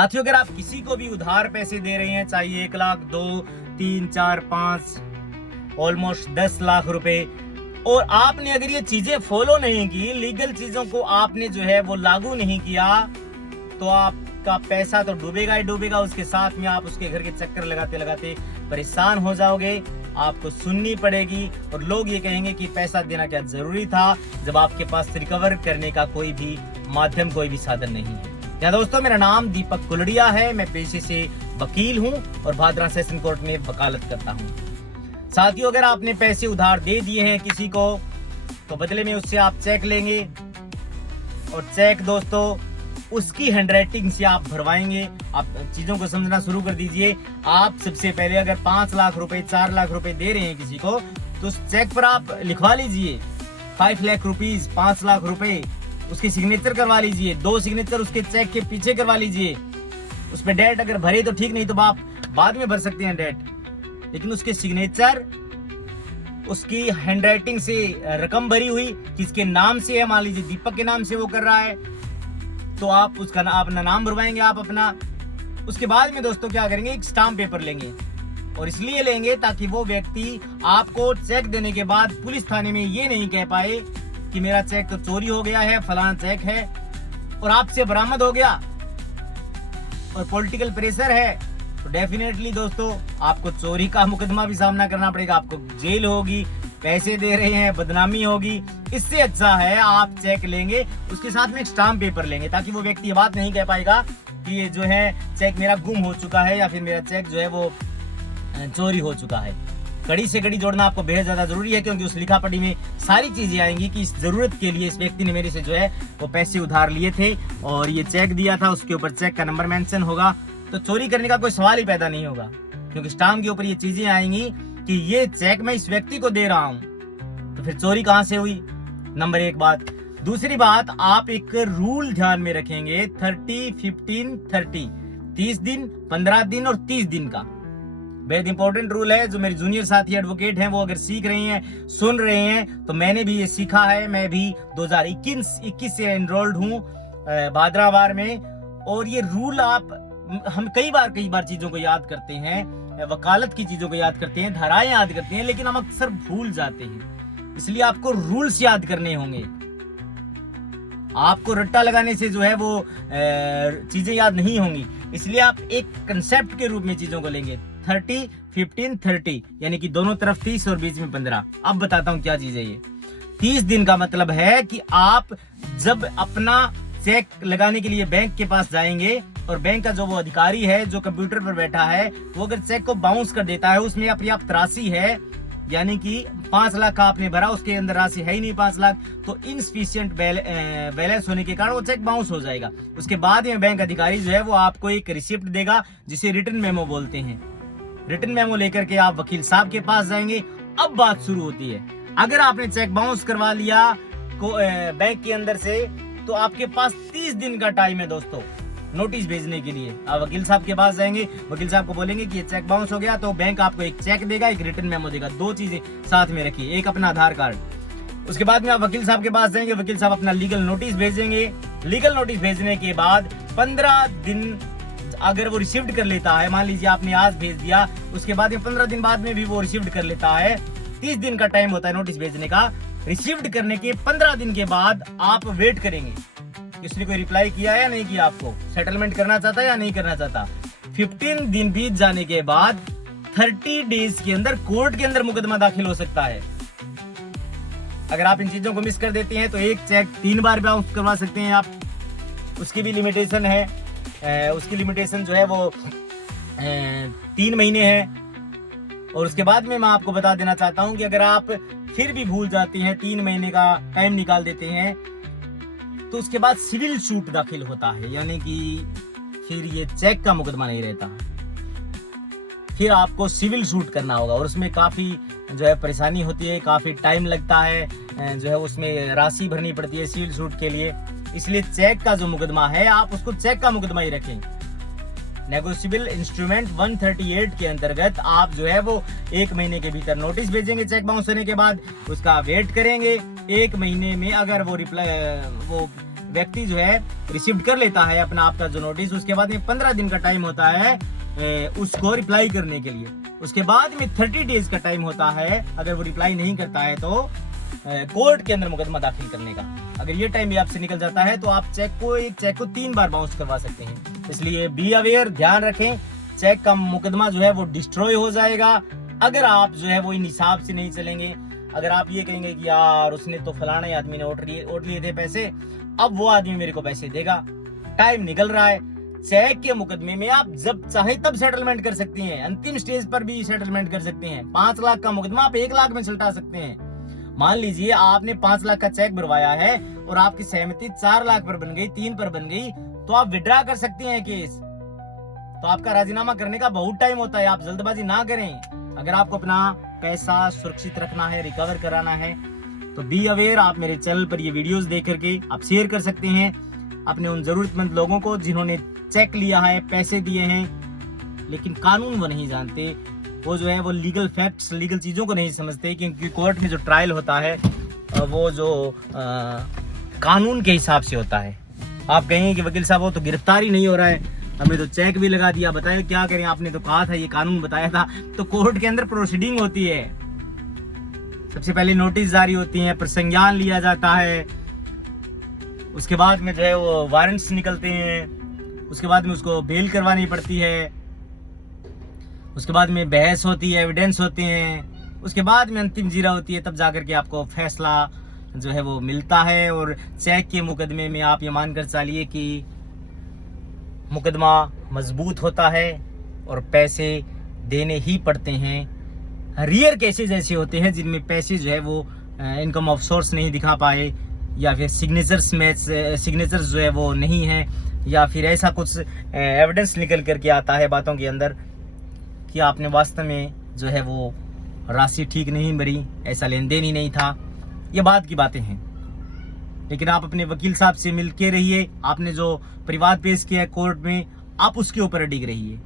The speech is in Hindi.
साथियों, अगर आप किसी को भी उधार पैसे दे रहे हैं, चाहिए 1 लाख, 2, 3, 4, 5, ऑलमोस्ट 10 लाख रुपए, और आपने अगर ये चीजें फॉलो नहीं की, लीगल चीजों को आपने जो है वो लागू नहीं किया, तो आपका पैसा तो डूबेगा ही डूबेगा। उसके साथ में आप उसके घर के चक्कर लगाते लगाते परेशान हो जाओगे, आपको सुननी पड़ेगी और लोग ये कहेंगे कि पैसा देना क्या जरूरी था, जब आपके पास रिकवर करने का कोई भी माध्यम, कोई भी साधन नहीं है। या दोस्तों, मेरा नाम दीपक कुलड़िया है, मैं पेशे से वकील हूं और भादरा सेशन कोर्ट में वकालत करता हूं। साथियों, अगर आपने पैसे उधार दे दिए हैं किसी को, तो बदले में उससे आप चेक लेंगे और चेक दोस्तों उसकी हैंडराइटिंग से आप भरवाएंगे। आप चीजों को समझना शुरू कर दीजिए। आप सबसे पहले अगर 5 लाख रुपए, 4 लाख रुपए दे रहे हैं किसी को, तो उस चेक पर आप लिखवा लीजिए 5 लाख रुपीज, 5 लाख रुपए, उसकी सिग्नेचर करवा लीजिए, 2 सिग्नेचर उसके चेक के पीछे करवा लीजिए। उस पर डेट अगर भरे तो ठीक, नहीं तो आप बाद में भर सकते हैं डेट, लेकिन उसके सिग्नेचर, उसकी हैंडराइटिंग से रकम भरी हुई, किसके नाम से है, मान लीजिए दीपक के नाम से वो कर रहा है, तो आप उसका अपना नाम भरवाएंगे आप अपना। उसके बाद में दोस्तों क्या करेंगे, एक स्टाम्प पेपर लेंगे, और इसलिए लेंगे ताकि वो व्यक्ति आपको चेक देने के बाद पुलिस थाने में ये नहीं कह पाए कि मेरा चेक तो चोरी हो गया है, फलाना चेक है और आपसे बरामद हो गया और पॉलिटिकल प्रेशर है, तो डेफिनेटली दोस्तों आपको चोरी का मुकदमा भी सामना करना पड़ेगा, आपको जेल होगी, पैसे दे रहे हैं, बदनामी होगी। इससे अच्छा है आप चेक लेंगे, उसके साथ में एक स्टाम्प पेपर लेंगे, ताकि वो व्यक्ति ये बात नहीं कह पाएगा कि ये जो है चेक मेरा गुम हो चुका है या फिर मेरा चेक जो है वो चोरी हो चुका है। कड़ी से कड़ी जोड़ना आपको बेहद ज्यादा जरूरी है, क्योंकि उस लिखापढ़ी में सारी चीजें आएंगी कि इस जरूरत के लिए इस व्यक्ति ने मेरे से जो है वो पैसे उधार लिए थे और ये चेक दिया था, उसके ऊपर चेक का नंबर मेंशन होगा, तो चोरी करने का कोई सवाल ही पैदा नहीं होगा, क्योंकि स्टाम्प के ऊपर ये चीजें आएंगी कि ये चेक मैं इस व्यक्ति को दे रहा हूं। तो फिर चोरी कहां से हुई, नंबर 1 बात। दूसरी बात, आप एक रूल ध्यान में रखेंगे, 30, 15, 30, 30 दिन, 15 दिन और 30 दिन का बेहद इंपॉर्टेंट रूल है। जो मेरे जूनियर साथी एडवोकेट हैं वो अगर सीख रहे हैं, सुन रहे हैं, तो मैंने भी ये सीखा है। मैं भी 2021 से एनरोल्ड हूँ भादरा बार में, और ये रूल हम कई बार चीजों को याद करते हैं, वकालत की चीजों को याद करते हैं, धाराएं याद करते हैं, लेकिन हम अक्सर भूल जाते हैं। इसलिए आपको रूल्स याद करने होंगे। आपको रट्टा लगाने से जो है वो चीजें याद नहीं होंगी, इसलिए आप एक कंसेप्ट के रूप में चीजों को लेंगे। 30, 15, 30, यानी कि दोनों तरफ 30 और बीच में 15। अब बताता हूं क्या चीज है ये। 30 दिन का मतलब है कि आप जब अपना चेक लगाने के लिए बैंक के पास जाएंगे, और बैंक का जो वो अधिकारी है जो कंप्यूटर पर बैठा है, वो अगर चेक को बाउंस कर देता है, उसमें पर्याप्त राशि है, यानी कि 5 लाख का आपने भरा, उसके अंदर राशि है ही नहीं 5 लाख, तो इनसफिशिएंट बैलेंस होने के कारण वो चेक बाउंस हो जाएगा। उसके बाद में बैंक अधिकारी जो है वो आपको एक रिसिप्ट देगा, जिसे रिटन मेमो बोलते हैं। रिटन मेमो लेकर के आप वकील साहब के पास जाएंगे। अब बात शुरू होती है, अगर आपने चेक बाउंस करवा लिया बैंक के अंदर से, तो आपके पास 30 दिन का टाइम है दोस्तों नोटिस भेजने के लिए। आप वकील साहब के पास जाएंगे, वकील साहब को बोलेंगे कि ये चेक बाउंस हो गया, तो बैंक आपको एक चेक देगा, एक रिटन मेमो देगा। 2 चीजें साथ में रखिए, एक अपना आधार कार्ड। उसके बाद में आप वकील साहब के पास जाएंगे, वकील साहब अपना लीगल नोटिस भेजेंगे। लीगल नोटिस भेजने के बाद 15 दिन अगर वो रिसीव्ड कर लेता है, मान लीजिए आपने आज भेज दिया, उसके बाद में 15 दिन बाद में भी वो रिसीव्ड कर लेता है, 30 दिन का टाइम होता है नोटिस भेजने का। रिसीव्ड करने के 15 दिन के बाद आप वेट करेंगे, इसने कोई रिप्लाई किया या नहीं किया, आपको सेटलमेंट करना चाहता है या नहीं करना चाहता। 15 दिन बीत जाने के बाद 30 डेज के अंदर कोर्ट के अंदर मुकदमा दाखिल हो सकता है। अगर आप इन चीजों को मिस कर देते हैं तो एक चेक 3 बार बाउंस करवा सकते हैं आप, उसकी भी लिमिटेशन है। उसकी लिमिटेशन जो है वो 3 महीने है। और उसके बाद में मैं आपको बता देना चाहता हूं कि अगर आप फिर भी भूल जाते हैं, 3 महीने का टाइम निकाल देते हैं, तो उसके बाद सिविल सूट दाखिल होता है, यानी कि फिर ये चेक का मुकदमा नहीं रहता, फिर आपको सिविल सूट करना होगा, और उसमें काफी जो है परेशानी होती है, काफी टाइम लगता है, जो है उसमें राशि भरनी पड़ती है सिविल सूट के लिए। इसलिए चेक का जो मुकदमा है, आप उसको चेक का मुकदमा ही रखें। नेगोशिएबल इंस्ट्रूमेंट 138 के अंतर्गत आप जो है वो 1 महीने के भीतर नोटिस भेजेंगे चेक बाउंस होने के बाद, उसका वेट करेंगे। 1 महीने में अगर वो व्यक्ति जो है रिसीव कर लेता है अपना आपका जो नोटिस, उसके बाद में 15 दिन का टाइम होता है उसको रिप्लाई करने के लिए। उसके बाद में 30 डेज का टाइम होता है, अगर वो रिप्लाई नहीं करता है तो कोर्ट के अंदर मुकदमा दाखिल करने का। अगर ये टाइम भी आपसे निकल जाता है तो आप एक चेक को 3 बार बाउंस करवा सकते हैं। इसलिए बी अवेयर, ध्यान रखें, चेक का मुकदमा जो है वो डिस्ट्रॉय हो जाएगा अगर आप जो है वो इन हिसाब से नहीं चलेंगे। अगर आप ये कहेंगे कि यार उसने तो फलाना ही आदमी ने ओट लिए थे पैसे, अब वो आदमी मेरे को पैसे देगा, टाइम निकल रहा है। चेक के मुकदमे में आप जब चाहे तब सेटलमेंट कर सकती हैं, अंतिम स्टेज पर भी सेटलमेंट कर सकते हैं। 5 लाख का मुकदमा आप 1 लाख में सुलझा सकते हैं। मान लीजिए आपने 5 लाख का चेक भरवाया है और आपकी सहमति 4 लाख पर बन गई, 3 पर बन गई, तो आप विड्रा कर सकती हैं केस। तो आपका राजीनामा करने का बहुत टाइम होता है, आप जल्दबाजी ना करें। अगर आपको अपना पैसा सुरक्षित रखना है, रिकवर कराना है, तो बी अवेयर। आप मेरे चैनल पर ये वीडियोस देख करके आप शेयर कर सकते हैं अपने उन जरूरतमंद लोगों को जिन्होंने चेक लिया है, पैसे दिए हैं, लेकिन कानून वो नहीं जानते। वो जो है वो लीगल फैक्ट्स, लीगल चीज़ों को नहीं समझते, क्योंकि कोर्ट में जो ट्रायल होता है वो जो कानून के हिसाब से होता है। आप कहेंगे कि वकील साहब वो तो गिरफ्तारी नहीं हो रहा है, हमने तो चेक भी लगा दिया, बताइए क्या करें, आपने तो कहा था, ये कानून बताया था। तो कोर्ट के अंदर प्रोसीडिंग होती है, सबसे पहले नोटिस जारी होती है, प्रसंज्ञान लिया जाता है, उसके बाद में जो है वो वारंट्स निकलते हैं, उसके बाद में उसको बेल करवानी पड़ती है, उसके बाद में बहस होती है, एविडेंस होते हैं, उसके बाद में अंतिम जीरा होती है, तब जाकर के आपको फैसला जो है वो मिलता है। और चेक के मुकदमे में आप ये मानकर चलिए कि मुकदमा मजबूत होता है और पैसे देने ही पड़ते हैं। रियर केसेस ऐसे होते हैं जिनमें पैसे जो है वो इनकम ऑफ सोर्स नहीं दिखा पाए, या फिर सिग्नेचर्स जो है वो नहीं है, या फिर ऐसा कुछ एविडेंस निकल करके आता है बातों के अंदर कि आपने वास्तव में जो है वो राशि ठीक नहीं भरी, ऐसा लेन देन ही नहीं था। ये बात की बातें हैं, लेकिन आप अपने वकील साहब से मिल के रहिए। आपने जो परिवाद पेश किया है कोर्ट में, आप उसके ऊपर अडिग रहिए।